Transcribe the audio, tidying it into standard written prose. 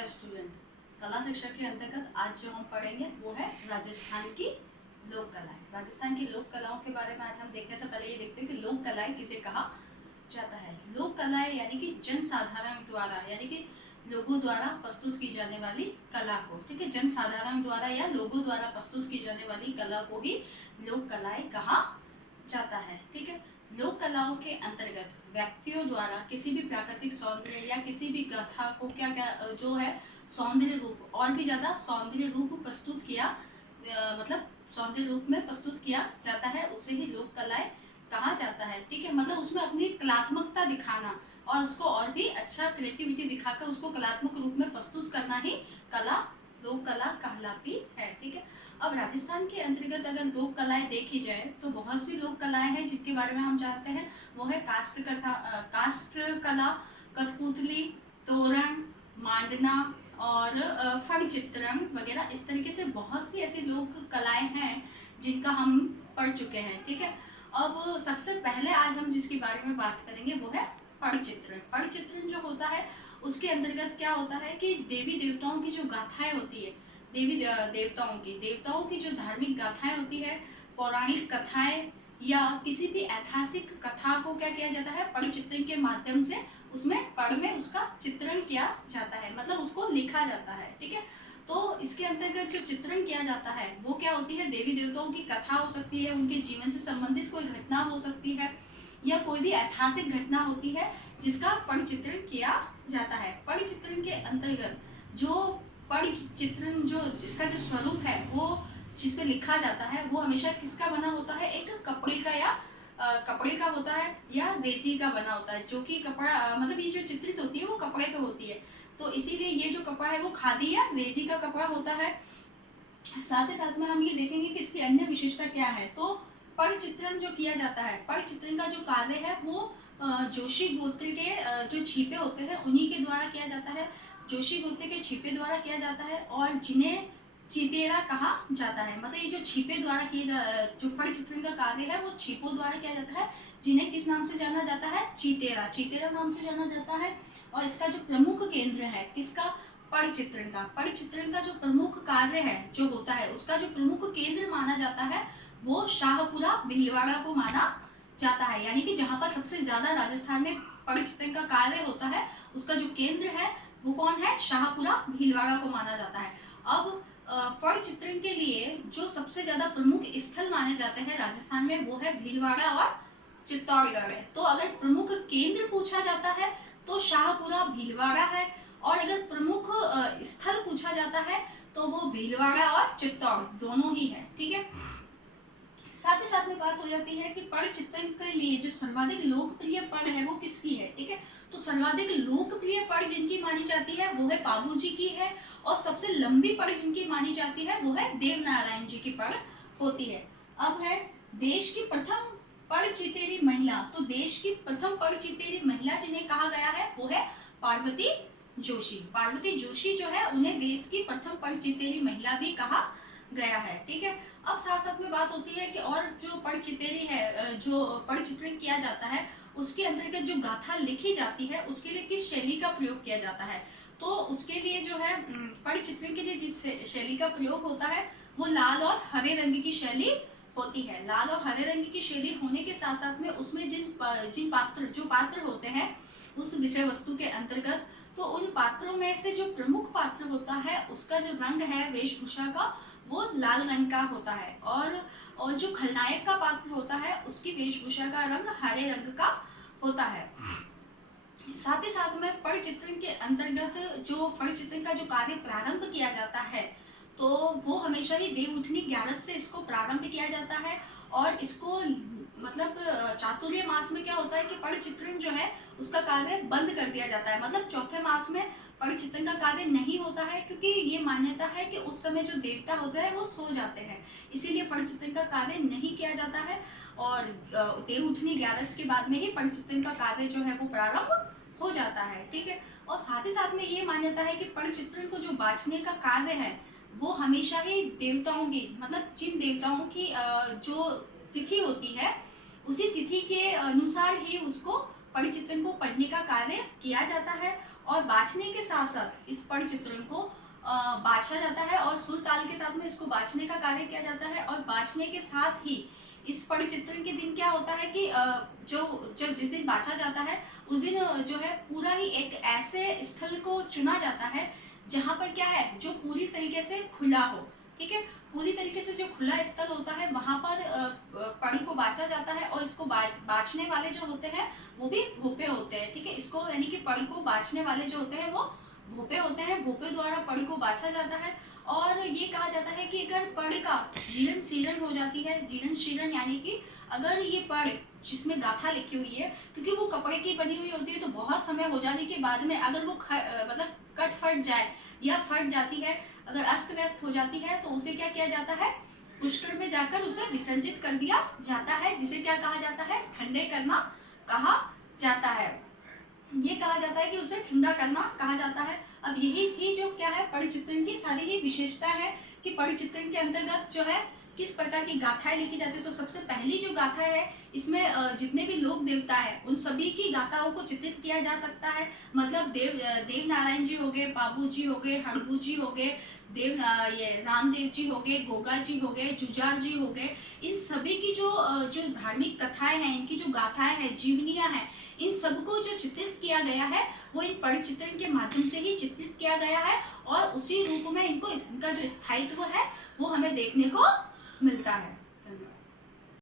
Hello student, कला शिक्षा के अंतर्गत आज जो हम पढ़ेंगे वो है राजस्थान की लोक कलाएं। राजस्थान की लोक कलाओं के बारे में आज हम देखने से पहले ये देखते हैं कि लोक कलाएं किसे कहा जाता है। लोक कलाएं यानी कि जनसाधारण द्वारा यानी कि लोगों द्वारा प्रस्तुत की जाने वाली कला को, ठीक है, जनसाधारण द्वारा या लोगों द्वारा प्रस्तुत की जाने वाली कला को ही लोक कलाएं कहा जाता है। ठीक है, लोक कलाओं के अंतर्गत व्यक्तियों द्वारा किसी भी प्राकृतिक सौंदर्य या किसी भी गाथा को क्या क्या जो है सौंदर्य रूप और भी ज्यादा सौंदर्य रूप प्रस्तुत किया मतलब सौंदर्य रूप में प्रस्तुत किया जाता है, उसे ही लोक कलाएं कहा जाता है। ठीक है, मतलब उसमें अपनी कलात्मकता दिखाना और उसको और भी अच्छा क्रिएटिविटी दिखाकर उसको कलात्मक रूप में प्रस्तुत करना ही कला लोक कला कहलाती है। ठीक है, अब राजस्थान के अंतर्गत अगर लोक कलाएं देखी जाए तो बहुत सी लोक कलाएं हैं जिनके बारे में हम जानते हैं। वो है काष्ठ कला, कठपुतली, तोरण, मांडना और फल चित्रण वगैरह। इस तरीके से बहुत सी ऐसी लोक कलाएं हैं जिनका हम पढ़ चुके हैं। ठीक है, अब सबसे पहले आज हम जिसके बारे में बात करेंगे वो है पड़ चित्रण। पड़ चित्रण जो होता है उसके अंतर्गत क्या होता है कि देवी देवताओं की जो गाथाएं होती है, देवताओं की जो धार्मिक गाथाएं होती है, पौराणिक कथाएं या किसी भी ऐतिहासिक कथा को क्या किया जाता है, पड़ चित्रण के माध्यम से उसमें पड़ में उसका चित्रण किया जाता है, मतलब उसको लिखा जाता है। ठीक है, तो इसके अंतर्गत जो चित्रण किया जाता है वो क्या होती है, देवी देवताओं की कथा हो सकती है, उनके जीवन से संबंधित कोई घटना हो सकती है या कोई भी ऐतिहासिक घटना होती है जिसका पड़ चित्रण किया जाता है। पड़ चित्रण के अंतर्गत जो पड़ चित्रण जो जिसका जो स्वरूप है वो जिस पे लिखा जाता है वो हमेशा किसका बना होता है, एक कपड़े का या कपड़े का होता है या रेजी का बना होता है, जो कि कपड़ा मतलब ये जो चित्रित होती है वो कपड़े पे होती है, तो इसीलिए ये जो कपड़ा है वो खादी या रेजी का कपड़ा होता है। साथ ही साथ में हम ये देखेंगे कि इसकी अन्य विशेषता क्या है। तो पड़ चित्रण जो किया जाता है, पड़ चित्रण का जो कार्य है वो जोशी गोत्र के जो छिपे होते हैं उन्हीं के द्वारा किया जाता है, जोशी गोत्र के छिपे द्वारा किया जाता है और जिन्हें चितेरा कहा जाता है। मतलब ये जो छिपे द्वारा जो पड़ चित्रण का कार्य है वो छिपों द्वारा किया जाता है, जिन्हें किस नाम से जाना जाता है, चितेरा, चितेरा नाम से जाना जाता है। और इसका जो प्रमुख केंद्र है किसका, पड़ चित्रण का जो प्रमुख कार्य है जो होता है उसका जो प्रमुख केंद्र माना जाता है वो शाहपुरा भीलवाड़ा को माना जाता है, यानी कि जहां पर सबसे ज्यादा राजस्थान में पड़ चित्रण का कार्य होता है उसका जो केंद्र है वो कौन है, शाहपुरा भीलवाड़ा को माना जाता है। अब पड़ चित्रण के लिए जो सबसे ज्यादा प्रमुख स्थल माने जाते हैं राजस्थान में वो है भीलवाड़ा और चित्तौड़गढ़ है। तो अगर प्रमुख केंद्र पूछा जाता है तो शाहपुरा भीलवाड़ा है, और अगर प्रमुख स्थल पूछा जाता है तो वो भीलवाड़ा और चित्तौड़ दोनों ही है। ठीक है, साथ ही साथ में बात हो जाती है कि पड़ चित्रण के लिए जो सर्वाधिक लोकप्रिय पड़ है वो किसकी है। ठीक है, तो सर्वाधिक लोकप्रिय पड़ जिनकी मानी जाती है वो है बाबूजी की है, और सबसे लंबी पड़ जिनकी मानी जाती है वो है देवनारायण जी की पड़ होती है। अब है देश की प्रथम पड़ चितेरी महिला, तो देश की प्रथम पड़ चितेरी महिला जिन्हें कहा गया है वो है पार्वती जोशी। पार्वती जोशी जो है उन्हें देश की प्रथम पड़ चितेरी महिला भी कहा गया है। ठीक है, अब साथ साथ में बात होती है कि और जो पड़ चितेरी है, जो पड़ चित्रण किया जाता है उसके अंतर्गत जो गाथा लिखी जाती है उसके लिए किस शैली का प्रयोग किया जाता है। तो उसके लिए जो है पड़ चित्रण के लिए जिस शैली का प्रयोग होता है वो लाल और हरे रंग की शैली होती है। लाल और हरे रंग की शैली होने के साथ साथ में उसमें जिन पात्र होते हैं उस विषय वस्तु के अंतर्गत, तो उन पात्रों में से जो प्रमुख पात्र होता है उसका जो रंग है वेशभूषा का वो लाल रंग का होता है, और जो खलनायक का पात्र होता है उसकी वेशभूषा का रंग हरे रंग का होता है। साथ ही साथ में पड़ चित्रण के अंतर्गत जो पड़ चित्रण का जो कार्य प्रारंभ किया जाता है तो वो हमेशा ही देव उठनी 11 से इसको प्रारंभ किया जाता है, और इसको मतलब चातुर्य मास में क्या होता है कि पड़ चित्रण जो है उसका कार्य बंद कर दिया जाता है, मतलब चौथे मास में पड़ चित्रण का कार्य नहीं होता है, क्योंकि ये मान्यता है कि उस समय जो देवता होते हैं वो सो जाते हैं, इसीलिए पड़ चित्रण का कार्य नहीं किया जाता है, और देव उठनी 11 के बाद में ही पड़ चित्रण का कार्य जो है वो प्रारंभ हो जाता है। ठीक है, और साथ ही साथ में ये मान्यता है कि पड़ चित्रण को जो बांचने का कार्य है वो हमेशा ही देवताओं की, मतलब जिन देवताओं की जो तिथि होती है उसी तिथि के अनुसार ही उसको पड़ चित्रण को पढ़ने का कार्य किया जाता है, और बाँचने के साथ साथ इस पर्ण चित्रण को बाँचा जाता है और सुर ताल के साथ में इसको बाँचने का कार्य किया जाता है। और बाँचने के साथ ही इस पर्ण चित्रण के दिन क्या होता है कि जब जिस दिन बाँचा जाता है उस दिन जो है पूरा ही एक ऐसे स्थल को चुना जाता है जहाँ पर क्या है, जो पूरी तरीके से खुला हो, ठीक है। पूरी तरीके से जो खुला स्थल होता है वहाँ पर पर्ण को बाँचा जाता है और इसको बाँचने वाले जो होते हैं वो भी भोपे होते हैं, ठीक है। इसको यानी कि पर्ण को बाँचने वाले जो होते हैं वो भोपे होते हैं। भोपे द्वारा पर्ण को बाँचा जाता है और ये कहा जाता है कि अगर पर्ण का जीर्ण शीर्ण हो जाती है, जीर्ण शीर्ण यानी कि अगर ये पर्ण जिसमें गाथा लिखी हुई है, क्योंकि वो कपड़े की बनी हुई होती है तो बहुत समय हो जाने के बाद में अगर वो मतलब कट फट जाए या फट जाती है, अगर अस्त व्यस्त हो जाती है, तो उसे क्या किया जाता है, पुष्कर में जाकर उसे विसर्जित कर दिया जाता है, जिसे क्या कहा जाता है, ठंडे करना कहा जाता है। ये कहा जाता है कि उसे ठंडा करना कहा जाता है। अब यही थी जो क्या है, पर्ण चित्रण की सारी ही विशेषता है कि पर्ण चित्रण के अंतर्गत जो है किस प्रकार की गाथाएं लिखी जाती है। तो सबसे पहली जो गाथा है इसमें जितने भी लोक देवता है उन सभी की गाथाओं को चित्रित किया जा सकता है। मतलब देव नारायण जी हो गए, बाबू जी हो गए, हड़बू जी हो गए, ये रामदेव जी हो गए, गोगा जी हो गए, जुझार जी हो गए, इन सभी की जो धार्मिक कथाएं हैं, इनकी जो गाथाएं हैं, जीवनियां हैं, इन सबको जो चित्रित किया गया है वो इन पर्ण चित्रण के माध्यम से ही चित्रित किया गया है और उसी रूप में इनका जो स्थायित्व है वो हमें देखने को मिलता है।